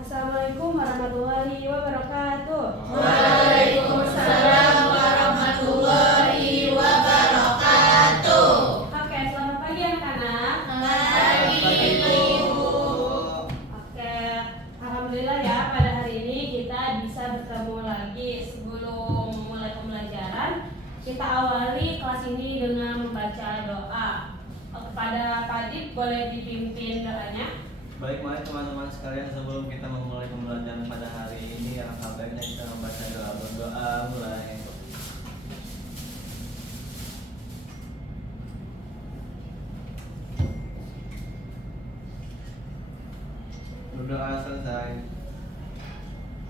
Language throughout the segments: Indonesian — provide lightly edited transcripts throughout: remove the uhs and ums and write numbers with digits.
Assalamualaikum warahmatullahi wabarakatuh. Waalaikumsalam warahmatullahi wabarakatuh. Oke, selamat pagi anak-anak. Pagi, Ibu. Oke, alhamdulillah ya pada hari ini kita bisa bertemu lagi. Sebelum memulai pembelajaran, kita awali kelas ini dengan membaca doa. Kepada Pak Adib boleh dipimpin doanya. Baik, mari teman-teman sekalian, sebelum kita memulai pembelajaran pada hari ini, alangkah baiknya kita membaca doa. Berdoa mulai. Berdoa selesai.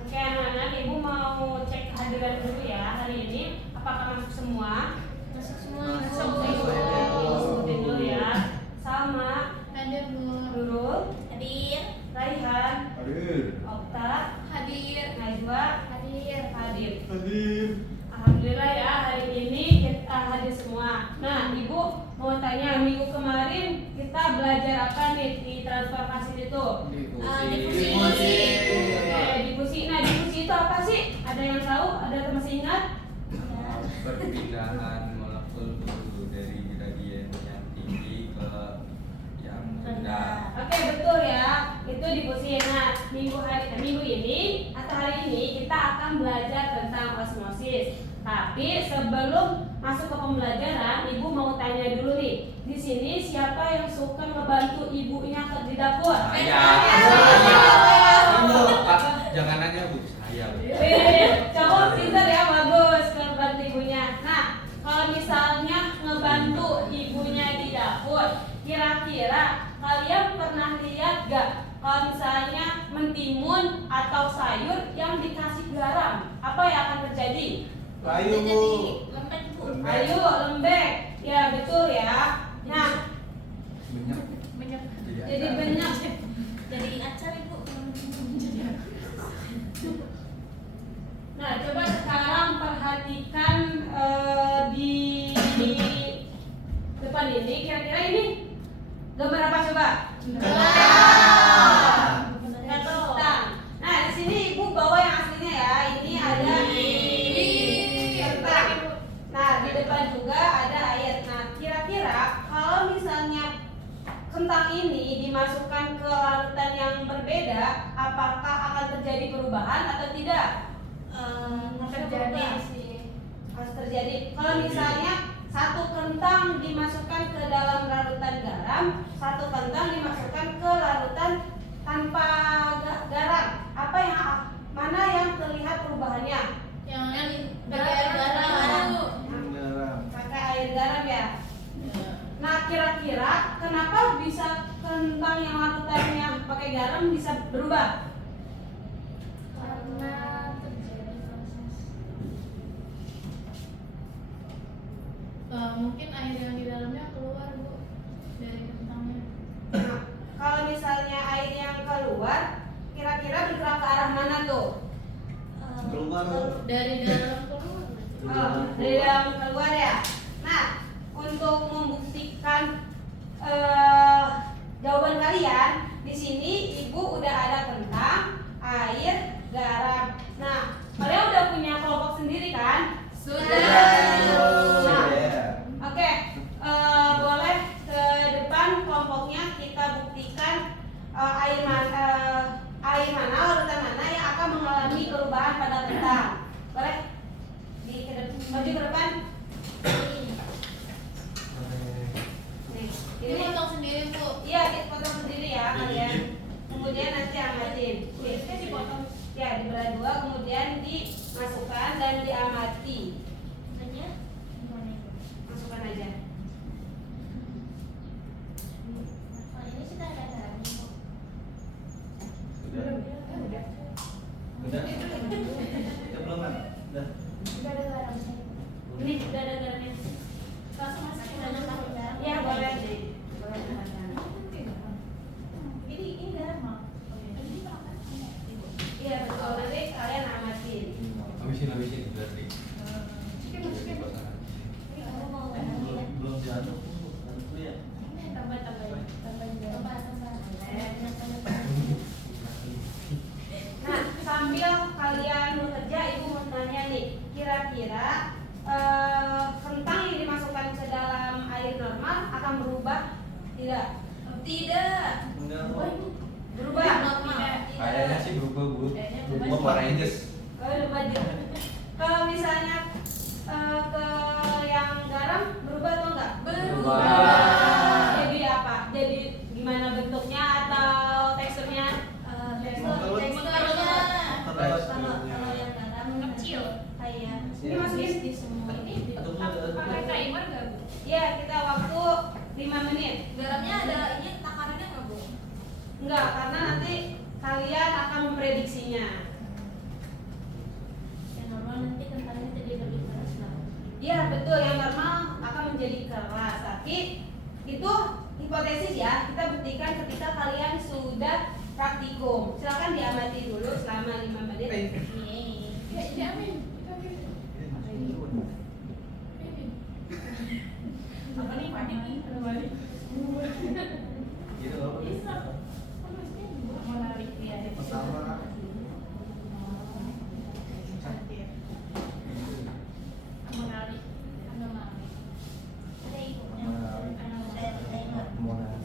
Oke anak-anak, ibu mau cek kehadiran dulu ya hari ini. Apakah masuk semua? Masuk semua. Sebutin dulu ya. Salma, Ada Bu. Nurul, Hadir. Raihan, Hadir. Okta, Hadir. Najwa, Hadir. Hadir. Hadir. Alhamdulillah ya hari ini kita hadir semua. Nah, ibu mau tanya, minggu kemarin kita belajar apa nih di transfer fasil itu? Difusi. Oke, difusi. Nah, difusi itu apa sih? Ada yang tahu? Ada yang masih ingat? Perpindahan molekul dulu dari gradien yang tinggi ke yang rendah. Oke, betul ya. Itu difusi. Nah, minggu ini atau hari ini kita akan belajar tentang osmosis. Tapi sebelum masuk ke pembelajaran, ibu mau tanya dulu nih. Di sini siapa yang suka ngebantu ibunya di dapur? Saya. Pak, jangan nanya Bu, saya. Cowok pintar ya, bagus ngebantu ibunya. Nah, kalau misalnya ngebantu ibunya di dapur, kira-kira kalian pernah lihat gak kalau misalnya mentimun atau sayur yang dikasih garam, apa yang akan terjadi? Layu, Bu. Lembek Bu. Ayo, lembek. Ya, betul ya. Nah, Banyak. jadi banyak. Jadi acar Ibu. Nah, coba sekarang perhatikan di depan ini. Kira-kira ini gambar apa coba? Kentang. Nah, di sini ibu bawa yang aslinya ya. Ini ada kentang. Nah, di depan juga ada air. Nah, kira-kira kalau misalnya kentang ini dimasukkan ke larutan yang berbeda, apakah akan terjadi perubahan atau tidak? Terjadi sih. Harus terjadi. Kalau misalnya satu kentang dimasukkan ke dalam larutan garam, satu kentang dimasukkan ke larutan tanpa garam, apa yang mana yang terlihat perubahannya? Yang pakai air garam. Garam. Pakai air garam ya. Nah, kira-kira kenapa bisa kentang yang larutannya pakai garam bisa berubah? Karena terjadi proses. Mungkin air yang di dalamnya keluar Bu dari kentangnya. Nah, kalau misalnya air yang keluar, kira-kira bergerak ke arah mana tuh? Keluar. Dari dalam keluar. Oh, dari dalam keluar ya. Nah, untuk membuktikan jawaban kalian, di sini ibu udah ada kentang, air, garam. Nah, kalian udah punya kelompok sendiri kan? Nah, oke, boleh ke depan kelompoknya kita buktikan air mana, larutan mana yang akan mengalami perubahan pada kentang. Boleh? Maju ke depan. Nih, Ini ini potong sendiri Bu. iya dipotong sendiri ya kalian. Kemudian nanti amatin. Kulitnya dipotong ya dibelah dua, kemudian dimasukkan dan diamati. Hanya gimana Ibu? Masukkan aja. Oh, ini sudah ada garamnya Bu. Udah. Udah. Udah. Kita belum kan? Udah. Sudah ada garamnya. Ini udah ada garamnya. Langsung masukin aja pakai garam. Iya boleh deh. Boleh tambahkan. Ini garam Mak. Ini pakai Ibu. Iya betul. Nanti kalian amatin. Habisin berarti. Ini kamu mau garam ya? Belum diaduk. Aduk dulu ya. Tambah garam. kira-kira kentang yang dimasukkan ke dalam air normal akan berubah tidak? Tidak. Enggak kok. Berubah? Kayaknya sih berubah bu. Kayaknya Berubah Power Rangers. Berubah juga. Kalau misalnya ke yang garam berubah atau enggak? Berubah. Jadi apa? Jadi gimana bentuknya atau teksturnya? Teksturnya. Kalau yang garam kecil kayak Ini masukin di semua ini. Atau Pakai timer nggak bu? Iya, kita waktu 5 menit. Garamnya ada ini takarannya nggak bu? Enggak, karena nanti kalian akan memprediksinya. Yang normal nanti kentangnya jadi lebih keras lah. Iya, betul. Yang normal akan menjadi keras. Tapi itu hipotesis ya. Kita buktikan ketika kalian sudah praktikum. Silakan diamati dulu selama 5 menit. Ya, diamin. Apa nih panik nih? Ada balik. gitu loh. Mau lari ya. Pertama. Mau lari. Ada lari. Ada ibunya.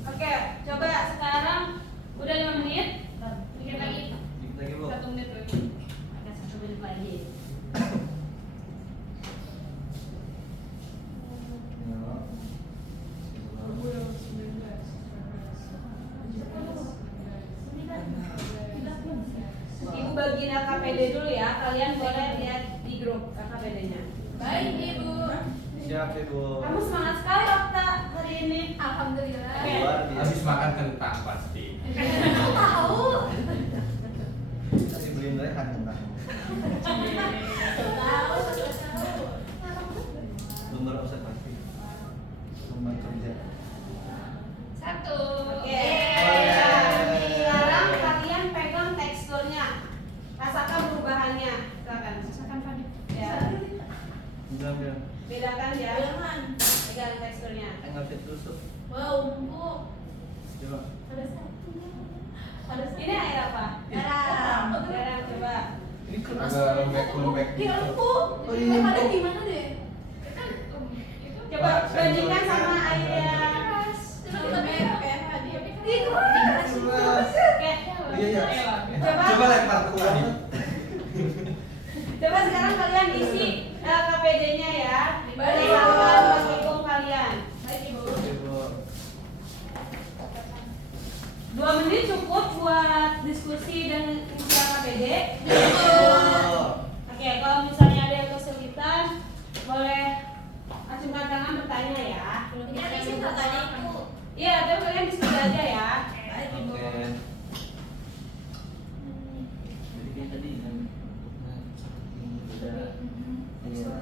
Oke, coba sekarang udah 5 menit. Dikit lagi. Dikit lagi bu. 1 menit lagi. Ada 1 menit lagi. Ibu bagiin LKPD dulu ya. Kalian boleh lihat di grup LKPD-nya. Baik ibu. Siap ibu. Kamu semangat sekali Okta hari ini. Alhamdulillah. Oke. Luar biasa. Habis makan kentang pasti. Tahu. Tadi beliin rehan tentang. Tahu. Belum berobservasi. Teman kerja. 1. Oke. Sekarang kalian pegang teksturnya. Rasakan perubahannya. Silakan. Rasakan panik. Ya. Bilang. Bedakan ya. Jangan. Pegang teksturnya. Nggak bisa tusuk. Wow, bu. Coba. Ada satu. Ada satu. Ini air apa? Garam. Garam coba. Ini kan Agak lembek-lembek Di gitu. empuk. Oh, iya. Ada gimana deh? Kan Coba bandingkan sama air yang Coba di Oke. Iya iya. Coba. Coba lempar ke tadi. Coba sekarang kalian isi LKPD-nya ya. Baik. Berdasarkan praktikum kalian. Baik ibu. Ibu. 2 menit cukup buat diskusi dan isi LKPD. Oke, kalau misalnya ada yang kesulitan, boleh acungkan tangan bertanya ya. Ini ada isi pertanyaan ibu. Iya, tapi kalian diskusi aja ya. Baik ibu. Oke. Jadi kayak tadi kan. Udah. Iya.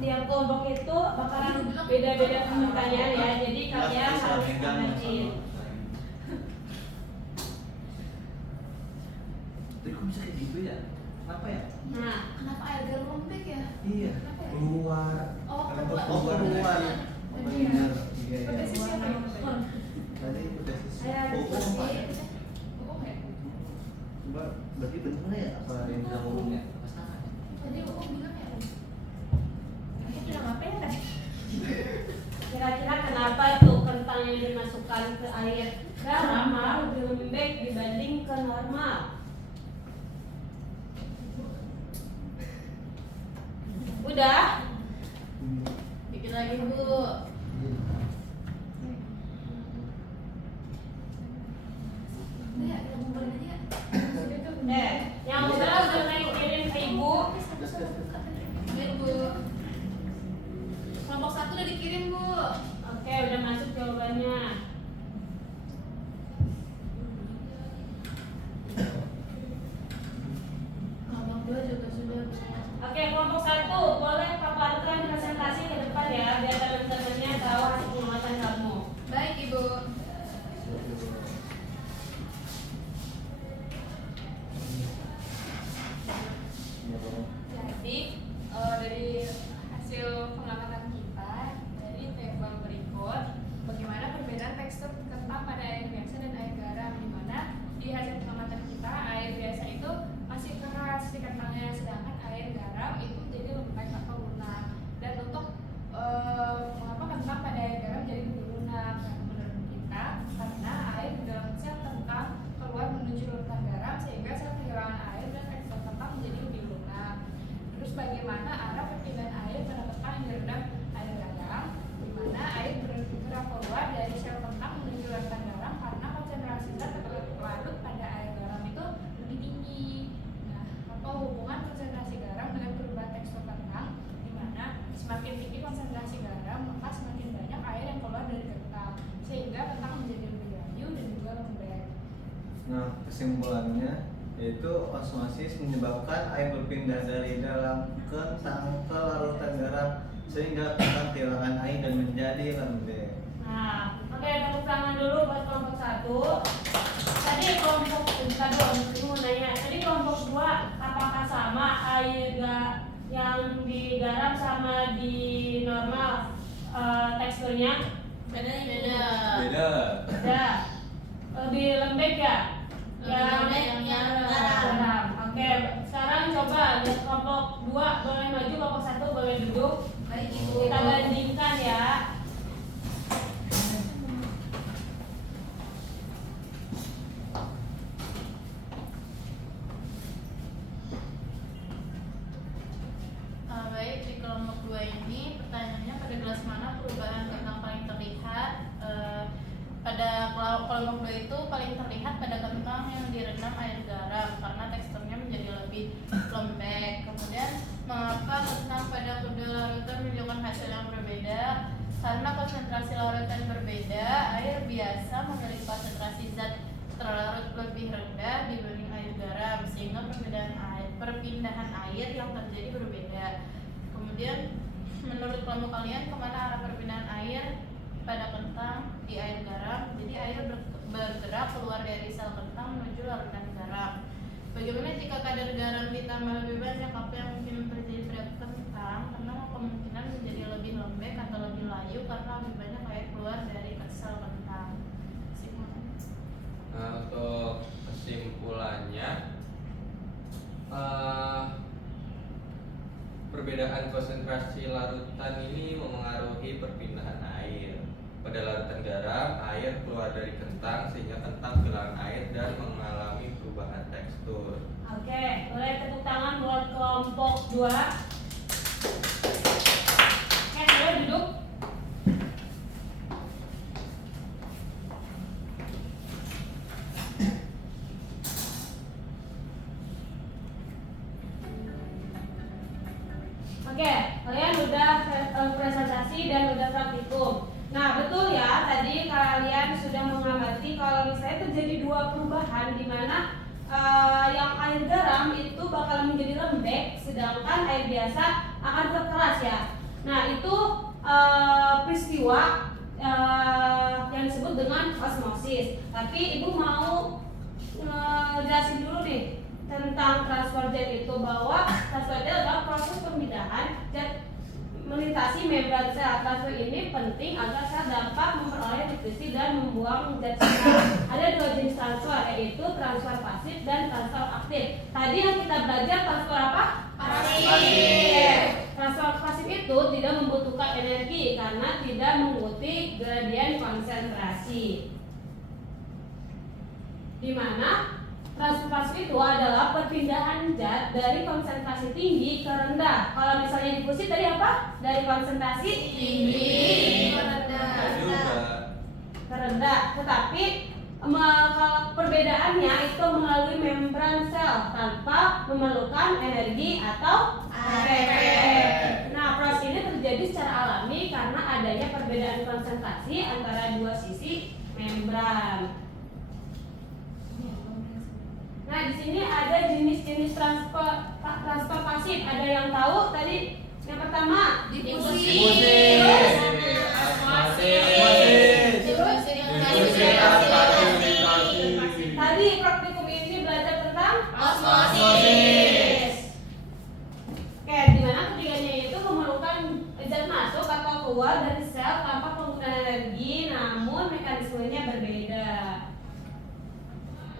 Tiap kelompok itu bakalan beda-beda pertanyaan ya. Jadi kalian Bisa harus megang amatin. Tapi kok bisa kayak gitu ya? Kenapa ya? Nah, Kenapa air garam lembek ya? Iya. Kenapa ya? Keluar. Oh, Kenapa Oh, keluar. Oh, benar. Iya, iya. Pakai sisi apa? Tadi hipotesis. Saya Oh, apa ya? Hukum ya? Coba, berarti benar ya apa yang kita ngomongnya? Apa salah? Tadi hukum bilang ya? Aku bilang apa ya tadi? kira-kira kenapa tuh kentang yang dimasukkan ke air garam malah lebih lembek dibanding ke normal? Udah? Bikin lagi bu. Udah ya, kita kumpulin aja. Yang udah kirim ke ibu. Biar bu. Kelompok 1 udah dikirim bu. Oke, udah masuk jawabannya. Kelompok 2 juga sudah bu. Oke, kelompok 1 boleh paparkan presentasi ke depan ya biar teman-temannya kesimpulannya yaitu osmosis menyebabkan air berpindah dari dalam kentang ke larutan garam sehingga kentang kehilangan air dan menjadi lembek. Nah, oke, tepuk tangan dulu buat kelompok 1. Tadi kelompok mau nanya, tadi kelompok 2 apakah sama air yang digaram sama di normal teksturnya? Beda. Beda. Lebih lembek ya? Lebih lembek yang garam. Oke, sekarang coba lihat kelompok 2 boleh maju, kelompok 1 boleh duduk. Baik, Kita bandingkan ya. Baik, di kelompok 2 ini pertanyaannya pada gelas mana perubahan kentang paling terlihat? Pada kelompok 2 itu paling terlihat pada kentang yang direndam air garam karena teksturnya menjadi lebih lembek. Kemudian mengapa kentang pada kedua larutan menunjukkan hasil yang berbeda? Karena konsentrasi larutan berbeda, air biasa memiliki konsentrasi zat terlarut lebih rendah dibanding air garam sehingga perpindahan air yang terjadi berbeda. Kemudian menurut kelompok kalian kemana arah perpindahan air pada kentang di air garam? Jadi air bergerak keluar dari sel kentang menuju larutan garam. Bagaimana jika kadar garam ditambah lebih banyak, apa yang mungkin terjadi pada kentang? Karena kemungkinan menjadi lebih lembek atau lebih layu karena lebih banyak air keluar dari sel kentang. Nah, untuk kesimpulannya, perbedaan konsentrasi larutan ini memengaruhi perpindahan air. Pada larutan garam, air keluar dari kentang sehingga kentang kehilangan air dan mengalami perubahan tekstur. Oke, boleh tepuk tangan buat kelompok 2. Oke, boleh duduk. Oke, kalian udah presentasi dan udah praktikum. Nah, betul ya, tadi kalian sudah mengamati kalau misalnya terjadi dua perubahan di mana yang air garam itu bakal menjadi lembek, sedangkan air biasa akan tetap keras ya. Nah, itu peristiwa yang disebut dengan osmosis. Tapi Ibu mau jelasin dulu nih tentang transfer jet itu, bahwa transfer jet adalah proses pemindahan zat melintasi membran sel. Transfer ini penting agar sel dapat memperoleh nutrisi dan membuang zat sisa. Ada dua jenis transfer, yaitu transfer pasif dan transfer aktif. Tadi yang kita belajar transfer apa? Pasif. Transfer pasif itu tidak membutuhkan energi karena tidak mengikuti gradien konsentrasi. Di mana transfer pasif itu adalah perpindahan zat dari konsentrasi tinggi ke rendah. Kalau misalnya difusi tadi apa? Dari konsentrasi tinggi ke rendah. Tetapi perbedaannya itu melalui membran sel tanpa memerlukan energi atau ATP. Nah, proses ini terjadi secara alami karena adanya perbedaan konsentrasi antara dua sisi membran. Nah, di sini ada jenis-jenis transfer pasif. Ada yang tahu tadi? Yang pertama, difusi. Tadi praktikum ini belajar tentang osmosis. Oke, di mana ketiganya itu memerlukan zat masuk atau keluar dari sel tanpa penggunaan energi, namun mekanismenya berbeda.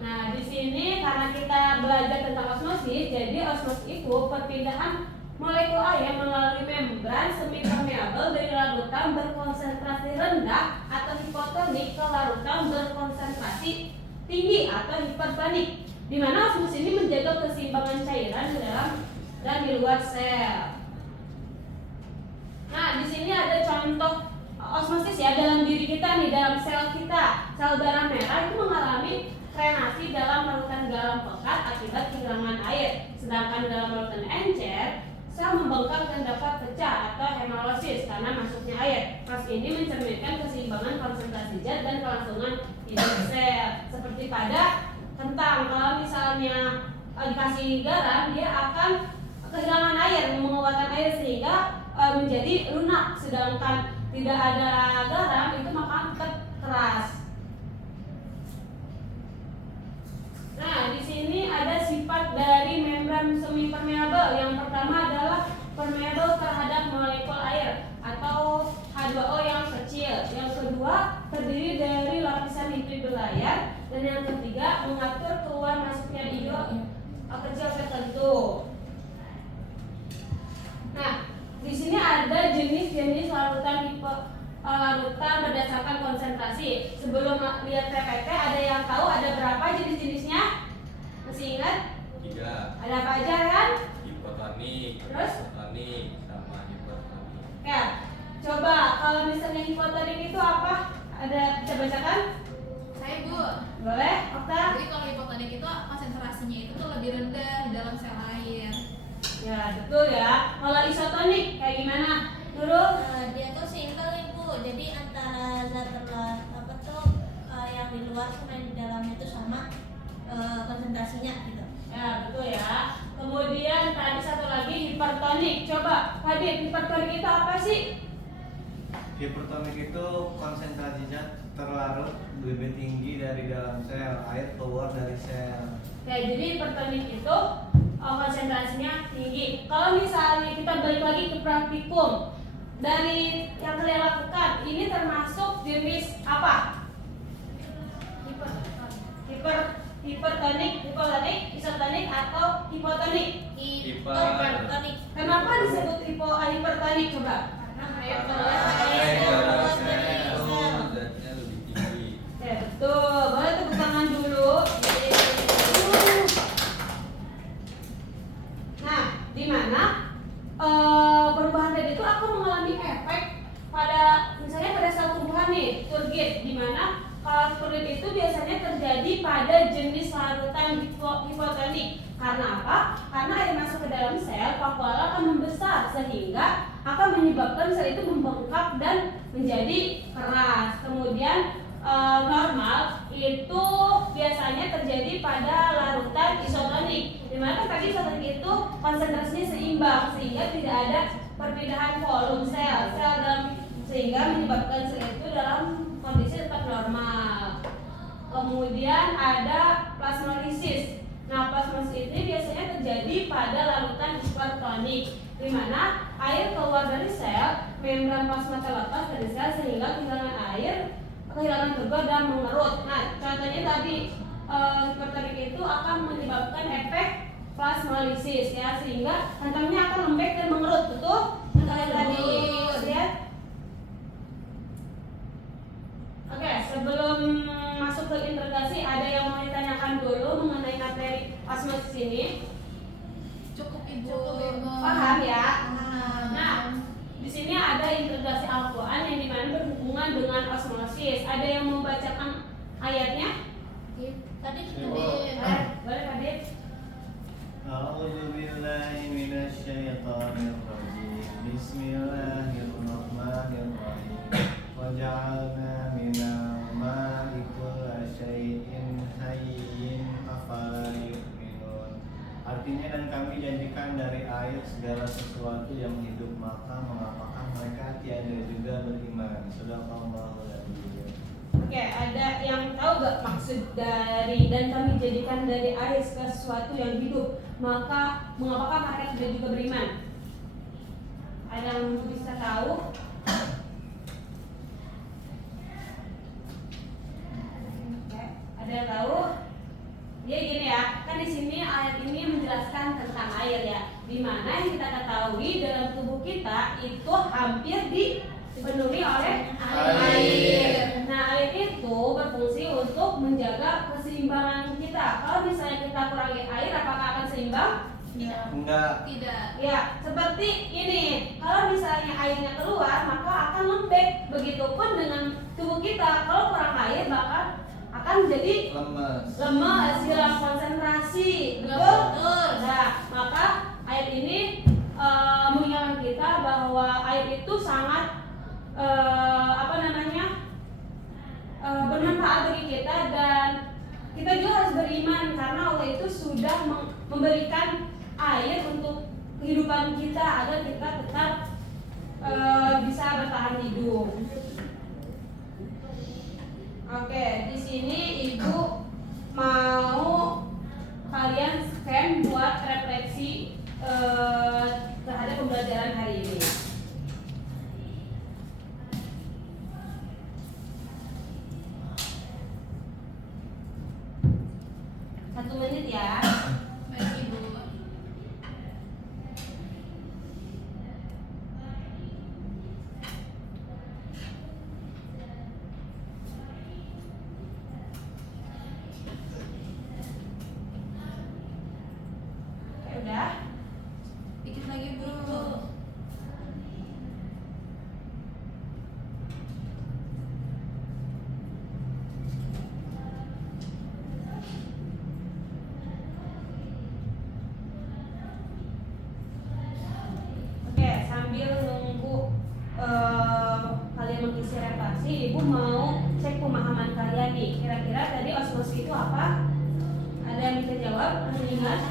Nah, di sini karena kita belajar tentang osmosis, jadi osmosis itu perpindahan molekul air melalui membran semi-permeabel dari larutan berkonsentrasi rendah atau hipotonik ke larutan berkonsentrasi tinggi atau hipertonik. Di mana osmosis ini menjaga keseimbangan cairan di dalam dan di luar sel. Nah, di sini ada contoh osmosis ya dalam diri kita nih, dalam sel kita. Sel darah merah itu mengalami renasi dalam larutan garam pekat akibat kehilangan air. Sedangkan dalam larutan encer, sel membengkak dan dapat pecah atau hemolisis karena masuknya air. Proses ini mencerminkan keseimbangan konsentrasi zat dan kelangsungan hidup sel. Seperti pada kentang. Kalau misalnya dikasih garam, dia akan kehilangan air, mengeluarkan air sehingga menjadi lunak. Sedangkan tidak ada garam itu maka tetap keras. Nah, di sini ada sifat dari membran semi permeabel. Yang pertama adalah permeabel terhadap molekul air atau H2O yang kecil. Yang kedua, terdiri dari lapisan hidrid berlayar. Dan yang ketiga, mengatur keluar masuknya ion kecil tertentu. Nah, di sini ada jenis-jenis larutan larutan berdasarkan konsentrasi. Sebelum lihat PPT, ada yang tahu ada berapa jenis-jenisnya? Masih ingat? 3. Ada apa aja kan? Hipotonik, Terus? isotonik, sama hipertonik. Ya, coba kalau misalnya hipotonik itu apa? Ada bisa bacakan? Saya Bu. Boleh, Okta? Jadi kalau hipotonik itu konsentrasinya itu tuh lebih rendah di dalam sel air. Ya, betul ya. Kalau isotonik kayak gimana? Nurul? Dia tuh single ibu, jadi antara zat yang di luar sama yang di dalamnya itu sama konsentrasinya gitu. Ya, betul ya. Kemudian tadi satu lagi hipertonik. Coba, Hadid, hipertonik itu apa sih? Hipertonik itu konsentrasinya terlarut lebih tinggi dari dalam sel, air keluar dari sel. Ya, jadi hipertonik itu konsentrasinya tinggi. Kalau misalnya kita balik lagi ke praktikum, dari yang kalian lakukan, ini termasuk jenis apa? Hipertonik, isotonik atau hipotonik? Hipertonik. Kenapa disebut hipertonik? Coba. Zatnya lebih tinggi. Ya, betul. Boleh tepuk tangan dulu. Nah, di mana perubahan tadi itu akan mengalami efek pada misalnya pada sel tumbuhan nih, turgid, di mana kalau turgid itu biasanya terjadi pada jenis larutan hipotonik. Karena apa? Karena air masuk ke dalam sel, vakuola akan membesar sehingga akan menyebabkan sel itu membengkak dan menjadi keras. Kemudian normal itu biasanya terjadi pada larutan isotonik, dimana kan tadi isotonik itu konsentrasinya seimbang sehingga tidak ada perpindahan volume sel dalam, sehingga menyebabkan sel itu dalam kondisi tetap normal. Kemudian ada plasmolisis. Nah, plasmolisis ini biasanya terjadi pada larutan hipertonik, di mana air keluar dari sel, membran plasma terlepas dari sel sehingga kehilangan tugas dan mengerut. Nah, contohnya tadi hipertonik itu akan menyebabkan efek plasmolisis ya, sehingga kentangnya akan lembek dan mengerut. Betul? Kalian tadi lihat? Oke, sebelum masuk ke integrasi, ada yang mau ditanyakan dulu mengenai materi osmosis ini? Cukup Ibu. Paham ya? Nah, di sini ada integrasi Al-Quran yang dimana berhubungan dengan osmosis. Ada yang mau bacakan ayatnya? Tadi Boleh, Kadip? A'udzu billahi minasyaitonir rajim. Bismillahirrahmanirrahim. Wa ja'alna minal ma'i kulla syai'in hayyin afala yu'minun. Artinya, dan kami jadikan dari air segala sesuatu yang hidup, maka mengapakah mereka tiada juga beriman? Shadaqallahul adzim. Oke, ada yang tahu gak maksud dari dan kami jadikan dari air segala sesuatu yang hidup, maka mengapakah mereka tidak juga beriman? Ada yang bisa tahu? Oke, ada yang tahu? Jadi gini ya, kan di sini ayat ini menjelaskan tentang air ya, di mana yang kita ketahui dalam tubuh kita itu hampir dipenuhi oleh air. Nah, air itu berfungsi untuk menjaga keseimbangan kita. Kalau misalnya kita kurangi air, apakah akan seimbang? Enggak. Tidak. Ya, seperti ini. Kalau misalnya airnya keluar, maka akan lembek. Begitupun dengan tubuh kita. Kalau kurang air, maka akan menjadi lemas, hilang konsentrasi. Betul? Nah, maka ayat ini mengingatkan kita bahwa air itu sangat bermanfaat bagi kita dan kita juga harus beriman karena Allah itu sudah memberikan air untuk kehidupan kita agar kita tetap bisa bertahan hidup. Oke, di sini ibu mau kalian scan buat refleksi terhadap pembelajaran hari ini. Satu menit ya. Baik Ibu. Oke, udah. Dikit lagi Bu. Oke, sambil nunggu kalian mengisi refleksi, ibu mau cek pemahaman kalian nih. Kira-kira tadi osmosis itu apa? Ada yang bisa jawab? Masih ingat?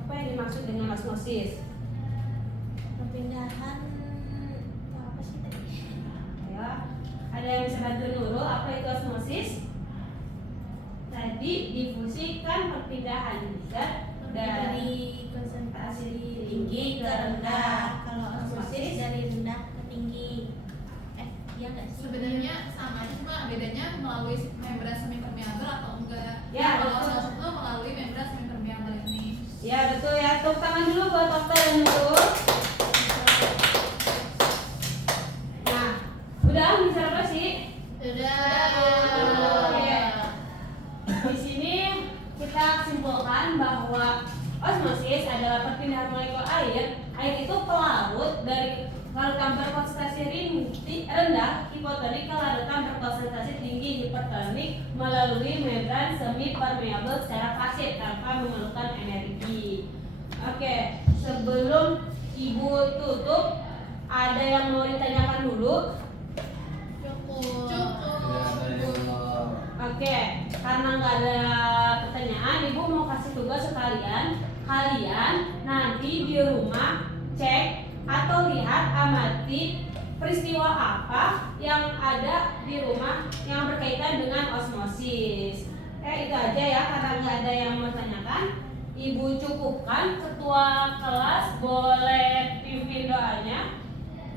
Apa yang dimaksud dengan osmosis? Perpindahan apa sih tadi? Ya, ada yang bisa bantu dulu apa itu osmosis? Tadi difusikan perpindahan zat Dari konsentrasi tinggi ke rendah. Kalau osmosis dari rendah ke tinggi. Iya nggak sih? Sebenarnya sama aja, cuma bedanya melalui membran semi-permeabel atau enggak. Ya, Kalau betul. osmosis itu melalui membran semi-permeabel ini. Ya betul ya, tepuk tangan dulu buat dokter yang lurus. Nah, udah bisa apa sih? Sudah. Oke. Di sini kita simpulkan bahwa osmosis adalah perpindahan molekul air. Air itu pelarut dari larutan berkonsentrasi rendah hipotonik ke larutan berkonsentrasi tinggi hipertonik melalui membran semi permeabel secara pasif tanpa memerlukan energi. Oke, sebelum ibu tutup, ada yang mau ditanyakan dulu? Cukup. Tidak ada yang mau. Oke, karena nggak ada pertanyaan, ibu mau kasih tugas ke kalian. Kalian nanti di rumah cek atau lihat amati peristiwa apa yang ada di rumah yang berkaitan dengan osmosis. Itu aja ya, karena nggak ada yang mau tanyakan. Ibu cukupkan, ketua kelas boleh pimpin doanya.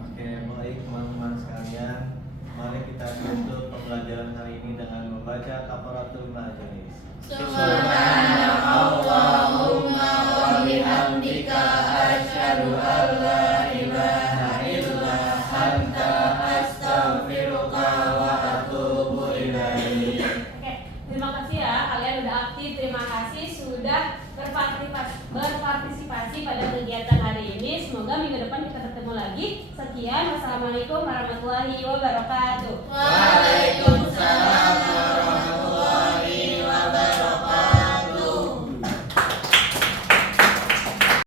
Oke, baik teman-teman sekalian, mari kita tutup pembelajaran hari ini dengan membaca kafaratul majelis. Subhanallahumma wa bihamdika asyhadu an la ilaha illa anta astaghfiruka wa atubu ilaik. Oke, terima kasih ya, kalian udah aktif. Terima kasih sudah berpartisipasi pada kegiatan hari ini. Semoga minggu depan kita ketemu lagi. Sekian, wassalamualaikum warahmatullahi wabarakatuh.